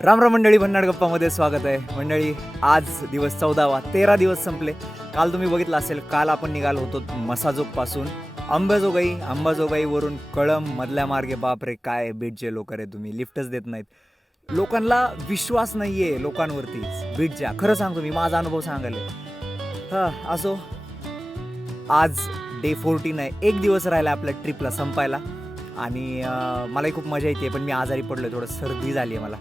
राम राम मंडळी, भन्नाट गप्पामध्ये स्वागत आहे. मंडळी, आज दिवस 14वा, 13 दिवस संपले. काल तुम्ही बघितलं असेल, काल आपण निघालो होतो मसाजोगपासून अंबाजोगाईवरून कळंब मधल्या मार्गे. बापरे, काय बीटचे लोक रे तुम्ही, लिफ्टच देत नाहीत. लोकांना विश्वास नाहीये लोकांवरती बीटच्या. खरं सांगतो, मी माझा अनुभव सांगायला. असो, आज डे 14 आहे. एक दिवस राहिला आपल्या ट्रिपला संपायला आणि मलाही खूप मजा येते. पण मी आजारी पडलो, थोडं सर्दी झाली आहे मला,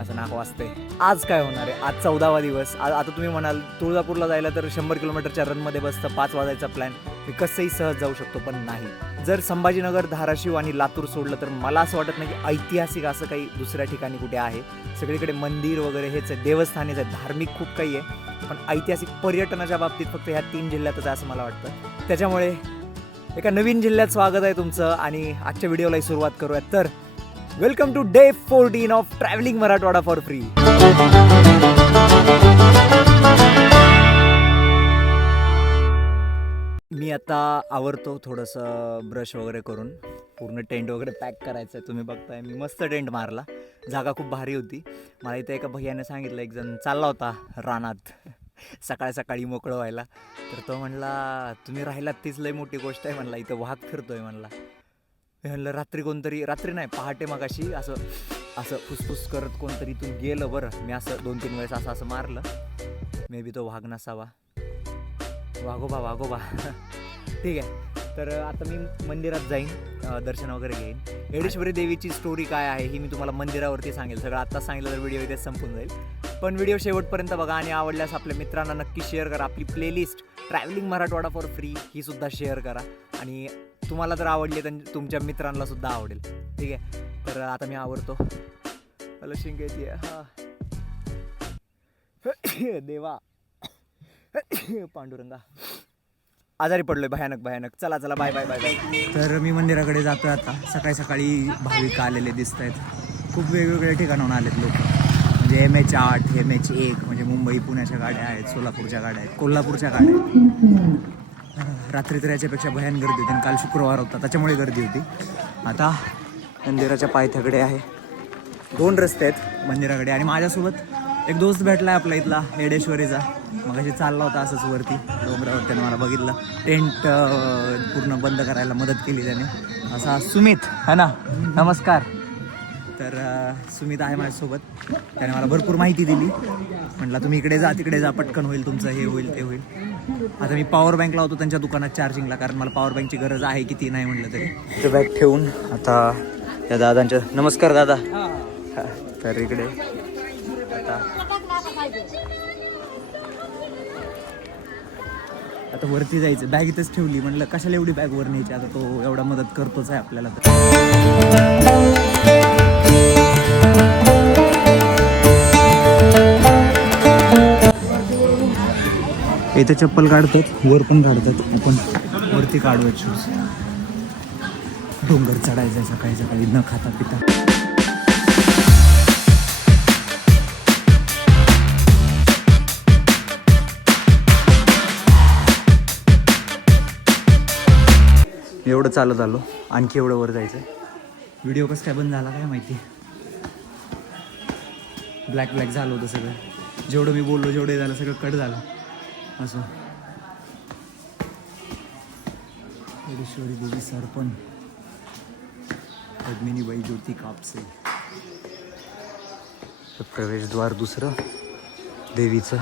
असं नाक वाजतंय. आज काय होणार आहे? आज 14वा दिवस. आता तुम्ही म्हणाल तुळजापूरला जायला तर 100 किलोमीटरच्या रनमध्ये बसतं, 5 वाजायचा प्लॅन. मी कसंही सहज जाऊ शकतो, पण नाही. जर संभाजीनगर, धाराशिव आणि लातूर सोडलं तर मला असं वाटत नाही की ऐतिहासिक असं काही दुसऱ्या ठिकाणी कुठे आहे. सगळीकडे मंदिर वगैरे हेच आहे, देवस्थानेच आहे, धार्मिक खूप काही आहे. पण ऐतिहासिक पर्यटनाच्या बाबतीत फक्त ह्या 3 जिल्ह्यातच आहे असं मला वाटतं. त्याच्यामुळे एका नवीन जिल्ह्यात स्वागत आहे तुमचं आणि आजच्या व्हिडिओलाही सुरुवात करूयात. तर welcome to day 14 of travelling Marathwada for free. मी आता आवरतो, थोडंसं ब्रश वगैरे करून. पूर्ण टेंट वगैरे पॅक करायचं आहे. तुम्ही बघताय मी मस्त टेंट मारला, जागा खूप भारी होती. मला इथे एका भैयाने सांगितलं, एक जण चालला होता रानात सकाळी सकाळी मोकळं व्हायला, तर तो म्हणला तुम्ही राहिलात तीच लई मोठी गोष्ट आहे म्हणला, इथं वाघ फिरतोय म्हणला. मी म्हणलं रात्री नाही, पहाटे मगाशी असं फुसफुस करत कोणतरी इथून गेलं. बरं, मी असं 2-3 वेळेस असं मारलं. मे बी तो वाघ नसावा. वाघोबा ठीक आहे. तर आता मी मंदिरात जाईन, दर्शन वगैरे घेईन. येडेश्वरी देवीची स्टोरी काय आहे ही मी तुम्हाला मंदिरावरती सांगेल. सगळं आत्ताच सांगितलं तर व्हिडिओ इथे संपून जाईल. पण व्हिडिओ शेवटपर्यंत बघा आणि आवडल्यास आपल्या मित्रांना नक्की शेअर करा. आपली playlist travelling Marathwada for free ही सुद्धा शेअर करा आणि तुम्हाला जर आवडली तर तुमच्या मित्रांना सुद्धा आवडेल. ठीक आहे. तर आता मी आवडतो. मला शिंक येते. देवा पांडुरंगा, आजारी पडलोय भयानक. चला बाय. तर मी मंदिराकडे जातोय आता. सकाळी भाविक आलेले दिसत आहेत. खूप वेगवेगळ्या ठिकाणाहून आलेत लोक. म्हणजे MH8, MH1 म्हणजे मुंबई पुण्याच्या गाड्या आहेत, सोलापूरच्या गाड्या आहेत, कोल्हापूरच्या गाड्या आहेत. रात्री तर याच्यापेक्षा भयान गर्दी होती. काल शुक्रवार होता त्याच्यामुळे गर्दी होती. आता मंदिराच्या पायथ्याकडे आहे. 2 रस्ते आहेत मंदिराकडे आणि माझ्यासोबत एक दोस्त भेटला आहे आपला इथला, येडेश्वरीचा. मग अशी चालला होता असंच वरती डोंगरावर. त्याने मला बघितलं, टेंट पूर्ण बंद करायला मदत केली त्याने. असा सुमित है ना, नमस्कार. तर सुमित आहे माझ्यासोबत. त्याने मला भरपूर माहिती दिली. म्हटलं तुम्ही इकडे जा, तिकडे जा, पटकन होईल तुमचं, हे होईल ते होईल. आता मी पॉवर बँक लावतो त्यांच्या दुकानात चार्जिंगला, कारण मला पॉवर बँकची गरज आहे किती नाही म्हटलं तरी. ते बॅग ठेवून आता त्या दादांच्या, नमस्कार दादा. तर इकडे आता वरती जायचं. बॅग इथंच ठेवली. म्हटलं कशाला एवढी बॅग वर न्यायची, आता तो एवढा मदत करतोच आहे आपल्याला. इथं चप्पल काढतात, वर पण काढतात. आपण वरती काढूयात शूज. डोंगर चढायचं आहे सकाळी न खाता पिता. एवढं चालत आलो, आणखी एवढं वर जायचं आहे. व्हिडिओ कसं काय बंद झाला काय माहिती. ब्लॅक झालं होतं सगळं. जेवढं मी बोललो, जेवढं झालं सगळं कट झालं. असं येडेश्वरी देवी सरपण पद्मिनीबाई ज्योती कापसे. प्रवेशद्वार दुसरं देवीचं.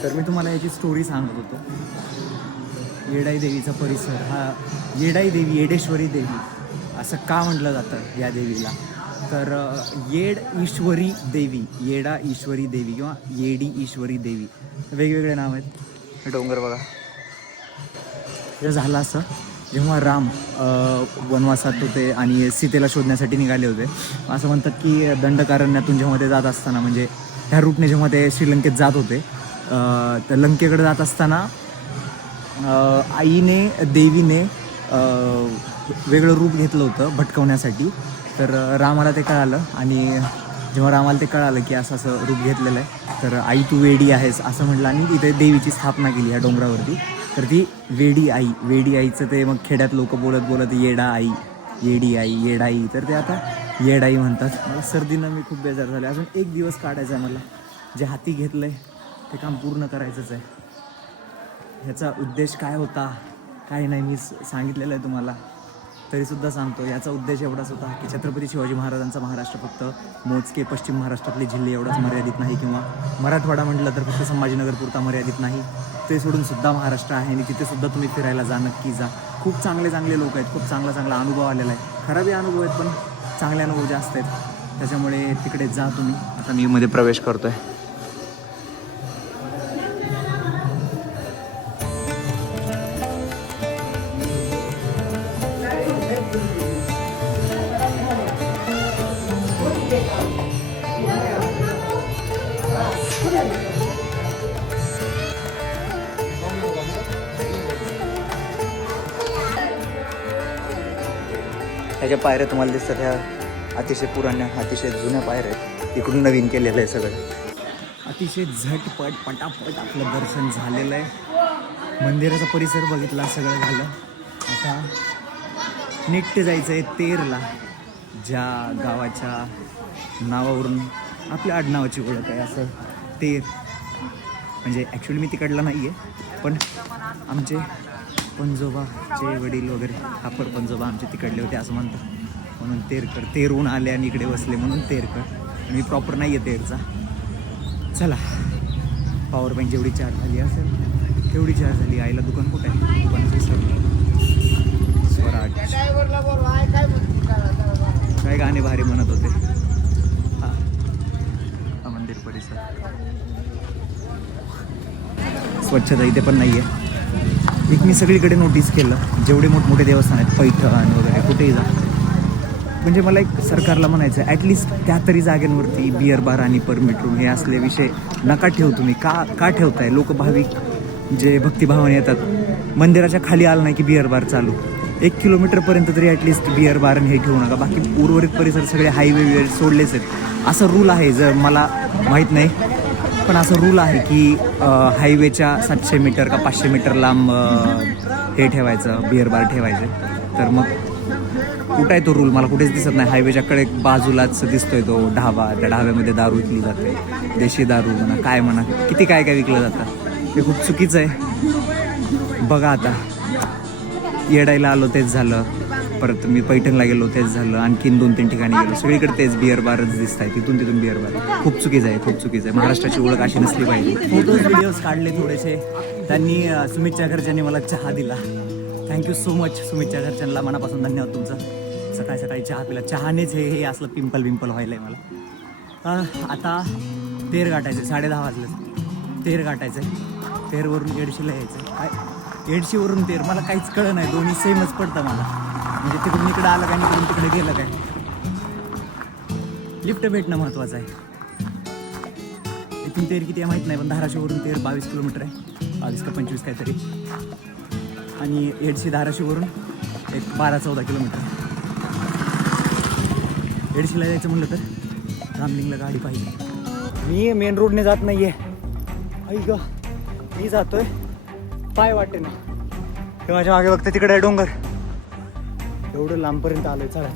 तर मी तुम्हाला याची स्टोरी सांगत होतो. येडाई देवीचा परिसर हा येडाई देवी, येडेश्वरी देवी असं का म्हटलं जातं या देवीला, तर येड ईश्वरी देवी, येडा ईश्वरी देवी किंवा येडी ईश्वरी देवी, वेगवेगळे नाव आहेत. हे डोंगर बघा, हे झालं असं जेव्हा राम वनवासात होते आणि सीतेला शोधण्यासाठी निघाले होते, असं म्हणतात की दंडकारण्यातून जेव्हा ते जात असताना, म्हणजे ह्या रूटने जेव्हा ते श्रीलंकेत जात होते, तर लंकेकडे जात असताना देवीने वेगळं रूप घेतलं होतं भटकवण्यासाठी. तर रामाला ते कळालं आणि जेव्हा रामाला ते कळालं की असं असं रूप घेतलेलं आहे, तर आई तू वेडी आहेस असं म्हटलं आणि इथे देवीची स्थापना केली ह्या डोंगरावरती. तर ती वेडी आईचं ते मग खेड्यात लोक बोलत बोलत येडा आई, येडी आई, येडाई, तर ते आता येडाई म्हणतात. मला सर्दीनं मी खूप बेजार झाले. अजून एक दिवस काढायचा आहे मला. जे हाती घेतलं आहे ते काम पूर्ण करायचंच आहे. ह्याचा उद्देश काय होता काय नाही मी सांगितलेलं आहे तुम्हाला, तरीसुद्धा सांगतो. याचा उद्देश एवढाच होता की छत्रपती शिवाजी महाराजांचा महाराष्ट्र फक्त मोजके पश्चिम महाराष्ट्रातले जिल्हे एवढाच मर्यादित नाही, किंवा मराठवाडा म्हटलं तर फक्त संभाजीनगरपुरता मर्यादित नाही. ते सोडून सुद्धा महाराष्ट्र आहे आणि तिथेसुद्धा तुम्ही फिरायला जा, नक्की जा. खूप चांगले चांगले लोक आहेत, खूप चांगला अनुभव आलेला आहे. खराबही अनुभव आहेत पण चांगले अनुभव जास्त आहेत, त्याच्यामुळे तिकडे जा तुम्ही. आता मी मध्ये प्रवेश करतोय. ह्याच्या पायऱ्या तुम्हाला दिसतात, ह्या अतिशय पुराण्या, अतिशय जुन्या पायऱ्या आहेत. इकडून नवीन केलेलं आहे सगळं. अतिशय झटपट पटापट आपलं दर्शन झालेलं आहे. मंदिराचा परिसर बघितला, सगळं झालं. आता नीट जायचं आहे तेरला, ज्या गावाच्या नावावरून आपल्या आडनावाची ओळख आहे. असं तेर म्हणजे ॲक्च्युली मी तिकडला नाही आहे, पण आमचे पंजोबाचे वडील वगैरे खापर पंजोबा आमचे तिकडले होते असं म्हणतात, म्हणून तेरकर. तेरहून आले आणि इकडे बसले म्हणून तेरकर. मी प्रॉपर नाही आहे तेरचा. चला, पॉवर बँक जेवढी चार्ज झाली असेल तेवढी चार्ज झाली. आईला दुकान कुठं आहे? दुकानाची स्वराज काय गाणे भारी म्हणत होते. हा मंदिर परिसर स्वच्छता इथे पण नाही आहे. एक मी सगळीकडे नोटीस केलं, जेवढे मोठमोठे देवस्थान आहेत, पैठण वगैरे, कुठेही जा, म्हणजे मला एक सरकारला म्हणायचं आहे, ॲटलिस्ट त्या तरी जागेंवरती बिअर बार आणि परमिट रूम हे असले विषय नका ठेवू तुम्ही. का ठेवताय? लोक भाविक जे भक्तिभावाने येतात, मंदिराच्या खाली आलं नाही की बिअर बार चालू. 1 किलोमीटरपर्यंत तरी ॲटलिस्ट बिअर बार हे घेऊ नका. बाकी उर्वरित परिसर सगळे हायवे बिवे सोडलेच आहेत. असं रूल आहे, जर मला माहीत नाही पण असं रूल आहे की हायवेच्या 700 मीटर का 500 मीटर लांब हे ठेवायचं, बिअर बार ठेवायचे. तर मग कुठं आहे तो रूल? मला कुठेच दिसत नाही. हायवेच्याकडे बाजूलाच दिसतोय तो ढाबा. त्या ढाब्यामध्ये दारू विकली जाते, देशी दारू म्हणा, काय म्हणा, किती काय काय विकलं जातं. ते खूप चुकीचं आहे. बघा आता, येडायला आलो तेच झालं, परत मी पैठणला गेलो तेच झालं, आणखीन 2-3 ठिकाणी गेलो, सगळीकडे तेच बिअर बारच दिसत आहे. तिथून बिअर बार. खूप चुकीचं आहे, खूप चुकीचं आहे. महाराष्ट्राची ओळख अशी नसली पाहिजे. फोटोज व्हिडिओज काढले थोडेसे. त्यांनी सुमितच्या घरच्यांनी मला चहा दिला. थँक्यू सो मच सुमितच्या घरच्यांना, मनापासून धन्यवाद तुमचं. सकाळी सकाळी चहा पिला. चहानेच हे असलं पिंपल व्हायला आहे मला. आता तेर गाठायचं, 10:30 वाजले. तेर गाठायचं आहे. तेरवरून एडशीला यायचं. काय एडशीवरून तेर मला काहीच कळलं नाही, दोन्ही सेमच पडतं मला. म्हणजे तिकडून इकडं आलं काय, इकडून तिकडे गेलं काय. लिफ्ट भेटणं महत्त्वाचं आहे. इथून तेर किती आहे माहीत नाही, पण धाराशिववरून तेर 22 किलोमीटर आहे, 22 का 25 काहीतरी. आणि एडशी धाराशिववरून एक 12-14 किलोमीटर. एडशीला जायचं म्हणलं तर रामलिंगला गाडी पाहिजे. मी मेन रोडने जात नाही आहे. ऐक, मी जातोय पाय वाटे ना. ते माझ्या मागे बघते, तिकडे आहे डोंगर. एवढं लांबपर्यंत आलोय. चला,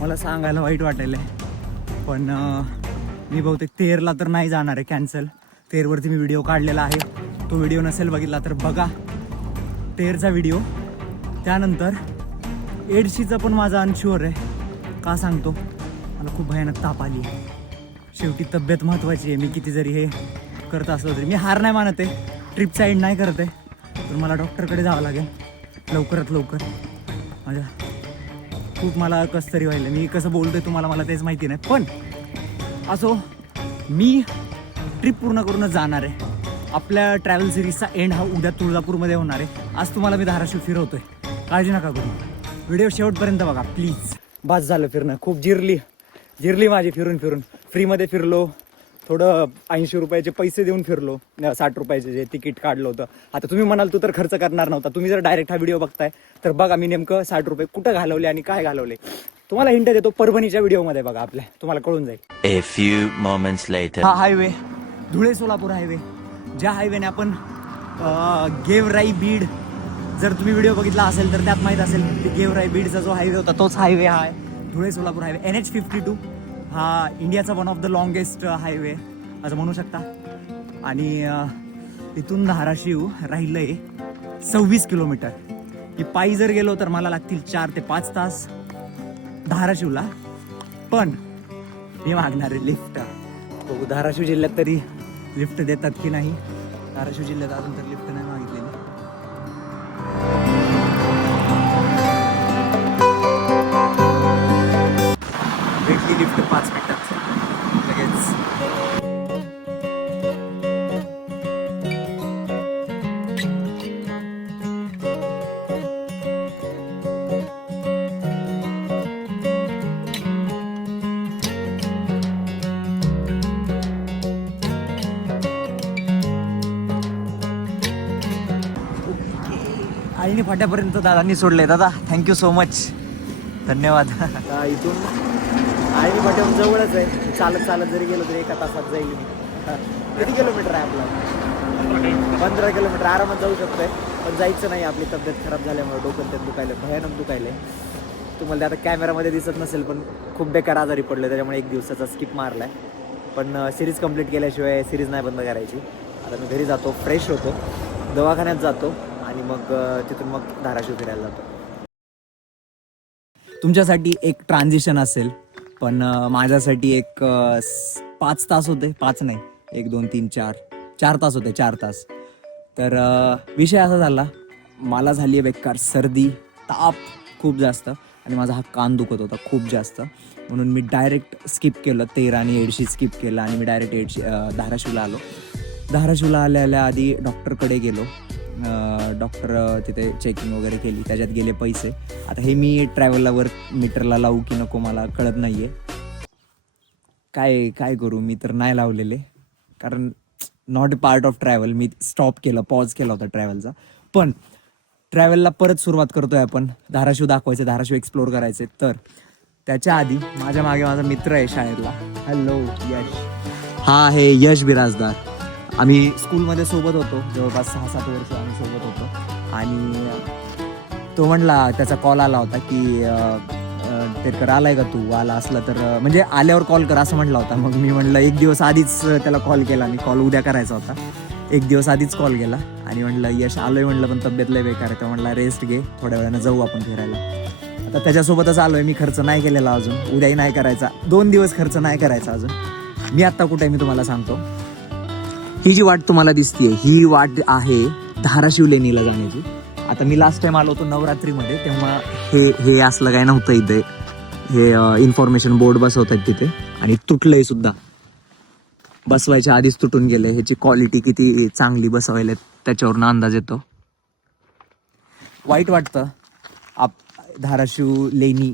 मला सांगायला वाईट वाटायला आहे, पण मी बहुतेक तेरला तर नाही जाणार आहे, कॅन्सल. तेरवरती मी व्हिडिओ काढलेला आहे, तो व्हिडिओ नसेल बघितला तर बघा तेरचा व्हिडिओ. त्यानंतर एडशीचा पण माझा अनश्युअर आहे. का सांगतो? मला खूप भयानक ताप आली आहे. शेवटी तब्येत महत्त्वाची आहे. मी किती जरी हे करत असलो तरी मी हार नाही मानत आहे, ट्रिपचा एंड नाही करत आहे, तर मला डॉक्टरकडे जावं लागेल लवकरात लवकर. माझ्या खूप मला कसं तरी व्हायला. मी कसं बोलतोय तुम्हाला मला तेच माहिती नाही, पण असो, मी ट्रिप पूर्ण करूनच जाणार आहे. आपल्या ट्रॅव्हल सिरीजचा एंड हा उद्या तुळजापूरमध्ये होणार आहे. आज तुम्हाला मी धाराशिव फिरवतोय, काळजी नका करू. व्हिडिओ शेवटपर्यंत बघा प्लीज. बस झालं फिरणं, खूप जिरली माझी फिरून फ्रीमध्ये फिरलो. थोडं 80 रुपयाचे पैसे देऊन फिरलो, 60 रुपयाचे जे तिकीट काढलं होतं. आता तुम्ही म्हणाल तू तर खर्च करणार नव्हता. तुम्ही जर डायरेक्ट हा व्हिडिओ बघताय तर बघा मी नेमकं 60 रुपये कुठं घालवले आणि काय घालवले. तुम्हाला हिंट देतो, परभणीच्या व्हिडिओमध्ये बघा आपल्या, तुम्हाला कळून जाईल. A few moments later. हा हायवे धुळे सोलापूर हायवे, ज्या हायवेने आपण गेवराई बीड, जर तुम्ही व्हिडिओ बघितला असेल तर त्यात माहीत असेल, गेवराई बीडचा जो हायवे होता तोच हायवे हा आहे, धुळे सोलापूर हायवे. NH52 हा इंडियाचा one of the longest highway असं म्हणू शकता. आणि इथून धाराशिव राहिलंय 26 किलोमीटर. मी पायी जर गेलो तर मला लागतील 4 ते 5 तास धाराशिवला. पण मी मागणार आहे लिफ्ट. बघू धाराशिव जिल्ह्यात तरी लिफ्ट देतात की नाही. धाराशिव जिल्ह्यात अजून तर लिफ्ट नाही मागितलेली. भेटली लिफ्ट 5 मिनिटात लगेच. आळणी फाट्यापर्यंत दादांनी सोडले. दादा थँक्यू सो मच, धन्यवाद. इथून आळणी फाट्याहून जवळच आहे. चालत जरी गेलो तरी 1 तासात जाईल मी. किती किलोमीटर आहे आपला? 15 किलोमीटर आरामात जाऊ शकतोय. पण जायचं नाही, आपली तब्येत खराब झाल्यामुळे डोकं त्यात दुखायलं, भयानक दुखायले. तुम्हाला आता कॅमेरामध्ये दिसत नसेल पण खूप बेकार आजारी पडले, त्याच्यामुळे 1 दिवसाचा स्किप मारलाय. पण सिरीज कंप्लीट केल्याशिवाय सिरीज नाही बंद करायची. आता मी घरी जातो, फ्रेश होतो, दवाखान्यात जातो आणि मग तिथून मग धाराशिव फिरायला जातो. तुमच्यासाठी एक ट्रान्झिशन असेल, पण माझ्यासाठी एक 5 तास होते. 5 नाही, 1 2 3 4 तास होते. 4 तास. तर विषय असा झाला, मला झाली आहे बेकार सर्दी, ताप खूप जास्त, आणि माझा हा कान दुखत होता खूप जास्त. म्हणून मी डायरेक्ट स्किप केलं, 13 आणि एडशी स्किप केलं आणि मी डायरेक्ट धाराशिवला आलो. धाराशिवला आल्या आधी डॉक्टरकडे गेलो. डॉक्टर तिथे चेकिंग वगैरे केली, त्याच्यात गेले पैसे. आता हे मी ट्रॅव्हलवर मीटरला लावू की नको मला कळत नाही आहे. काय करू, मी तर नाही लावलेले, कारण not a part of travel. Me stop केलं, पॉज केला होता ट्रॅव्हलचा. पण ट्रॅव्हलला परत सुरुवात करतोय आपण. धाराशिव दाखवायचं, धाराशिव एक्सप्लोर करायचे. तर त्याच्या आधी माझ्या मागे माझा मित्र आहे शाळेतला. हॅलो यश. हा आहे यश बिराजदार. आम्ही स्कूलमध्ये सोबत होतो, जवळपास 6-7 वर्ष आम्ही सोबत होतो. आणि तो म्हणला, त्याचा कॉल आला होता की तेरकर आलाय का तू, आला असला तर म्हणजे आल्यावर कॉल कर असं म्हटलं होता. मग मी म्हटलं 1 दिवस आधीच त्याला कॉल केला. मी कॉल उद्या करायचा होता, 1 दिवस आधीच कॉल केला आणि म्हटलं यश आलोय, म्हटलं पण तब्येत लय बेकार आहे. तर म्हटलं रेस्ट घे, थोड्या वेळानं जाऊ आपण फिरायला. आता त्याच्यासोबतच आलोय मी. खर्च नाही केलेला अजून, उद्याही नाही करायचा, 2 दिवस खर्च नाही करायचा अजून. मी आत्ता कुठे आहे मी तुम्हाला सांगतो. ही जी वाट तुम्हाला दिसतीये, ही वाट आहे धाराशिव लेणीला जाण्याची. आता मी लास्ट टाइम आलो होतो नवरात्रीमध्ये, तेव्हा हे असलं काय नव्हतं इथे. हे इन्फॉर्मेशन बोर्ड बसवत आहेत तिथे, आणि तुटलंय सुद्धा, बसवायच्या आधीच तुटून गेलंय. ह्याची क्वालिटी किती चांगली बसवायला त्याच्यावरनं अंदाज येतो. वाईट वाटतं. धाराशिव लेणी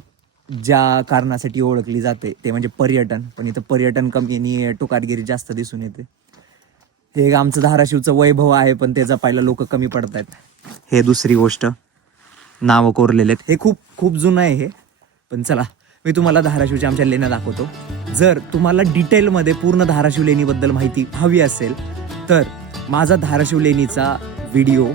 ज्या कारणासाठी ओळखली जाते ते म्हणजे पर्यटन, पण इथं पर्यटन कमी आणि टुकारगिरी जास्त दिसून येते. हे आमचं धाराशिवचं वैभव आहे, पण ते जपायला लोक कमी पडत आहेत. हे दुसरी गोष्ट, नावं कोरलेले आहेत. हे खूप खूप जुनं आहे हे. पण चला, मी तुम्हाला धाराशिवच्या आमच्या लेण्या दाखवतो. जर तुम्हाला डिटेलमध्ये पूर्ण धाराशिव लेणीबद्दल माहिती हवी असेल तर माझा धाराशिव लेणीचा व्हिडिओ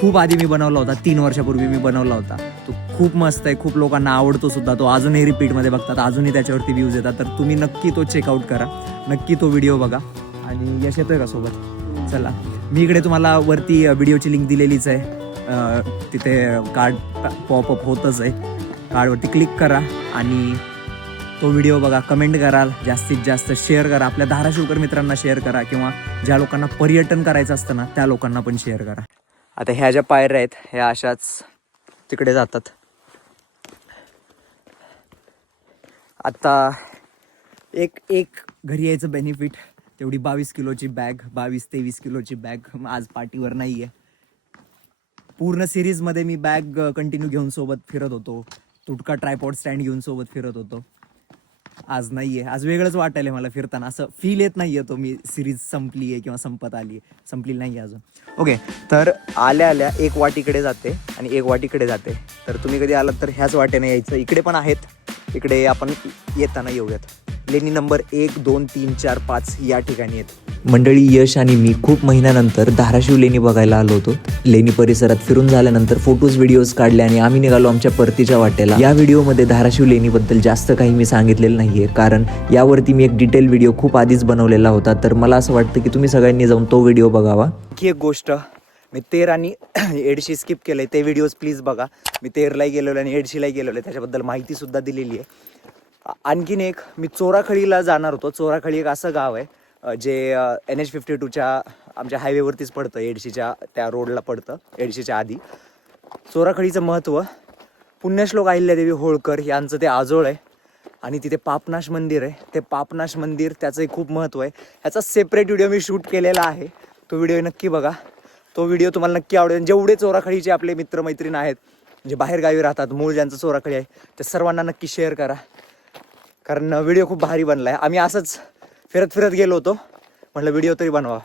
खूप आधी मी बनवला होता, 3 वर्षापूर्वी मी बनवला होता. तो खूप मस्त आहे, खूप लोकांना आवडतो सुद्धा. तो अजूनही रिपीटमध्ये बघतात, अजूनही त्याच्यावरती व्ह्यूज येतात. तर तुम्ही नक्की तो चेकआउट करा, नक्की तो व्हिडिओ बघा. आणि यश येतोय का सोबत? चला, मी इकडे तुम्हाला वरती व्हिडिओची लिंक दिलेलीच आहे. तिथे कार्ड पॉपअप होतच आहे, कार्डवरती क्लिक करा आणि तो व्हिडिओ बघा, कमेंट कराल, जास्तीत जास्त शेअर करा, आपल्या धाराशिवकर मित्रांना शेअर करा, किंवा ज्या लोकांना पर्यटन करायचं असतं ना त्या लोकांना पण शेअर करा. आता ह्या ज्या पायऱ्या आहेत ह्या अशाच तिकडे जातात. आता एक घरी यायचं बेनिफिट तेवढी 22 किलोची बॅग, 22-23 किलोची बॅग आज पाठीवर नाही आहे. पूर्ण सिरीजमध्ये मी बॅग कंटिन्यू घेऊन सोबत फिरत होतो. तुटका ट्रायपॉड स्टँड घेऊन सोबत फिरत होतो. आज नाही आहे. आज वेगळंच वाटायला मला फिरताना. असं फील येत नाही आहे तो मी सिरीज संपली आहे किंवा संपत आली आहे. संपली नाही आहे अजून. ओके, तर आल्या आल्या एक वाटीकडे जाते आणि एक वाटीकडे जाते. तर तुम्ही कधी आलात तर ह्याच वाटेने यायचं. इकडे पण आहेत. इकडे आपण येताना येऊयात. लेणी नंबर 1, 2, 3, 4, 5 या ठिकाणी आहेत. मंडळी, यश आणि मी खूप महिन्यानंतर धाराशिव लेणी बघायला आलो होतो. लेणी परिसरात फिरून झाल्यानंतर फोटोज व्हिडिओज काढले आणि आम्ही निघालो आमच्या परतीच्या वाटेला. या व्हिडिओमध्ये धाराशिव लेणीबद्दल जास्त काही मी सांगितलेलं नाहीये, कारण यावरती मी एक डिटेल व्हिडिओ खूप आधीच बनवलेला होता. तर मला असं वाटतं की तुम्ही सगळ्यांनी जाऊन तो व्हिडिओ बघावा. की एक गोष्ट मी तेर आणि एडशी स्किप केलंय, ते व्हिडिओज प्लीज बघा. मी तेरलाही गेलेलो आणि एडशीलाही गेलेलो, त्याच्याबद्दल माहितीसुद्धा दिलेली आहे. आणखीन एक, मी चोराखळीला जाणार होतो. चोराखळी एक असं गाव आहे जे NH52च्या आमच्या हायवेवरतीच पडतं. एडशीच्या त्या रोडला पडतं, एडशीच्या आधी. चोराखळीचं महत्त्व, पुण्यश्लोक अहिल्यादेवी होळकर यांचं ते आजोळ आहे आणि तिथे पापनाश मंदिर आहे. ते पापनाश मंदिर त्याचंही खूप महत्त्व आहे. ह्याचा सेपरेट व्हिडिओ मी शूट केलेला आहे. तो व्हिडिओ नक्की बघा. तो व्हिडिओ तुम्हाला नक्की आवडेल. जेवढे चोराखळीचे आपले मित्रमैत्रीण आहेत, जे बाहेरगावी राहतात, मूळ ज्यांचं चोराखळी आहे, त्या सर्वांना नक्की शेअर करा, कारण व्हिडिओ खूप भारी बनला आहे. आम्ही असंच फिरत फिरत गेलो होतो, म्हटलं व्हिडिओ तरी बनवा.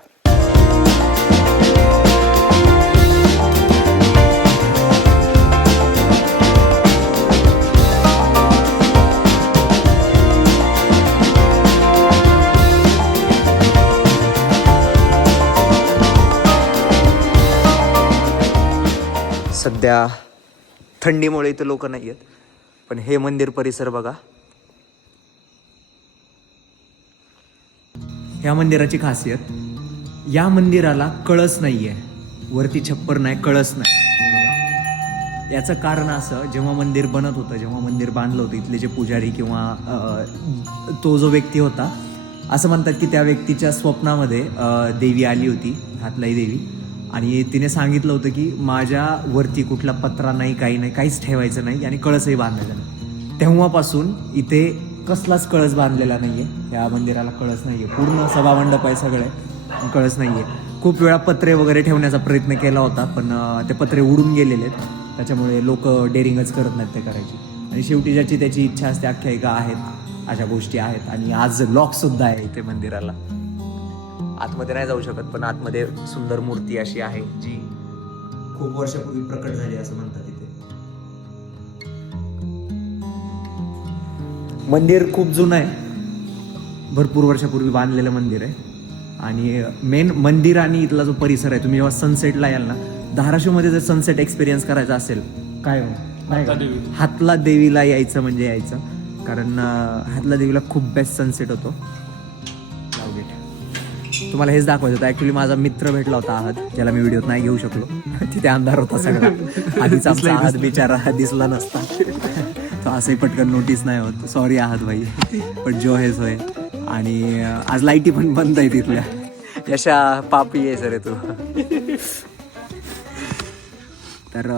सध्या थंडीमुळे इथं लोक नाही आहेत, पण हे मंदिर परिसर बघा. ह्या मंदिराची खासियत, या मंदिराला कळस नाही आहे, वरती छप्पर नाही, कळस नाही. याचं कारण असं, जेव्हा मंदिर बनत होतं, जेव्हा मंदिर बांधलं होतं, इथले जे पुजारी किंवा तो जो व्यक्ती होता, असं म्हणतात की त्या व्यक्तीच्या स्वप्नामध्ये देवी आली होती, हातलाई देवी, आणि तिने सांगितलं होतं की माझ्या वरती कुठला पत्रा नाही, काही नाही, काहीच ठेवायचं नाही आणि कळसही बांधायचा नाही. तेव्हापासून इथे कसलाच कळस बांधलेला नाही आहे. या मंदिराला कळस नाही आहे. पूर्ण सभामंडप आहे सगळे, कळस नाही आहे. खूप वेळा पत्रे वगैरे ठेवण्याचा प्रयत्न केला होता, पण ते पत्रे उडून गेलेले आहेत. त्याच्यामुळे लोक डेअरिंगच करत नाहीत ते करायची. आणि शेवटी ज्याची त्याची इच्छा असते, आख्यायिका आहेत, अशा गोष्टी आहेत. आणि आज लॉकसुद्धा आहे इथे मंदिराला. आतमध्ये नाही जाऊ शकत, पण आतमध्ये सुंदर मूर्ती अशी आहे जी खूप वर्षापूर्वी प्रकट झाली असं म्हणतात. इथे मंदिर खूप जुनं आहे, भरपूर वर्षापूर्वी बांधलेलं मंदिर आहे. आणि मेन मंदिर आणि इथला जो परिसर आहे, तुम्ही जेव्हा सनसेटला याल ना, धाराशिवमध्ये जर सनसेट एक्सपिरियन्स करायचा असेल, काय हातला देवीला यायचं म्हणजे यायचं, कारण हातला देवीला खूप बेस्ट सनसेट होतो. तुम्हाला हेच दाखवायचं होतं. ॲक्च्युली माझा मित्र भेटला होता आहद, ज्याला मी व्हिडिओत नाही घेऊ शकलो. तिथे अंधार होता सगळा. आधीच आमचा आहद बिचारा दिसला नसता, तो असंही पटकन नोटीस नाही होत. सॉरी आहद भाई, पण जो हेच होय. आणि आज लाईटी पण बंद आहे तिथल्या. यशा पापी आहे सर तू. तर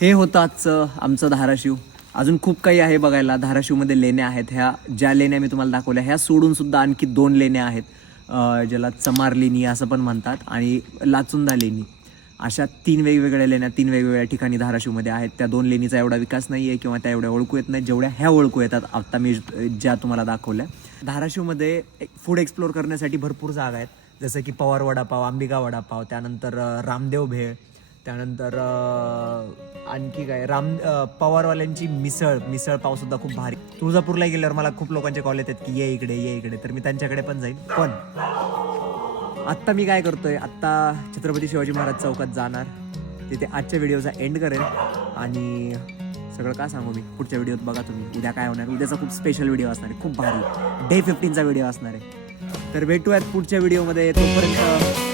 हे होतं आजचं आमचं धाराशिव. अजून खूप काही आहे बघायला. धाराशिवमध्ये लेण्या आहेत. ह्या ज्या लेण्या मी तुम्हाला दाखवल्या, ह्या सोडून सुद्धा आणखी 2 लेण्या आहेत, ज्याला चमार लेणी असं पण म्हणतात आणि लाचुंदा लेणी. अशा 3 वेगवेगळ्या लेण्या 3 वेगवेगळ्या ठिकाणी धाराशिवमध्ये आहेत. त्या 2 लेणीचा एवढा विकास नाही आहे किंवा त्या एवढ्या ओळखू येत नाही जेवढ्या ह्या ओळखू येतात आत्ता मी ज्या तुम्हाला दाखवल्या. धाराशिवमध्ये फूड एक्सप्लोअर करण्यासाठी भरपूर जागा आहेत, जसं की पवार वडापाव, अंबिका वडापाव, त्यानंतर रामदेव भेळ, त्यानंतर आणखी काय पवारवाल्यांची मिसळ पावसुद्धा खूप भारी. तुळजापूरला गेल्यावर मला खूप लोकांचे कॉल येतात की ये इकडे, तर मी त्यांच्याकडे पण जाईन. पण आत्ता मी काय करतोय, आत्ता छत्रपती शिवाजी महाराज चौकात जाणार, तिथे आजच्या व्हिडिओचा एंड करेन. आणि सगळं का सांगू मी, पुढच्या व्हिडिओत बघा तुम्ही. उद्या काय होणार, उद्याचा खूप स्पेशल व्हिडिओ असणार आहे, खूप भारी Day 15चा व्हिडिओ असणार आहे. तर भेटूयात पुढच्या व्हिडिओमध्ये. तोपर्यंत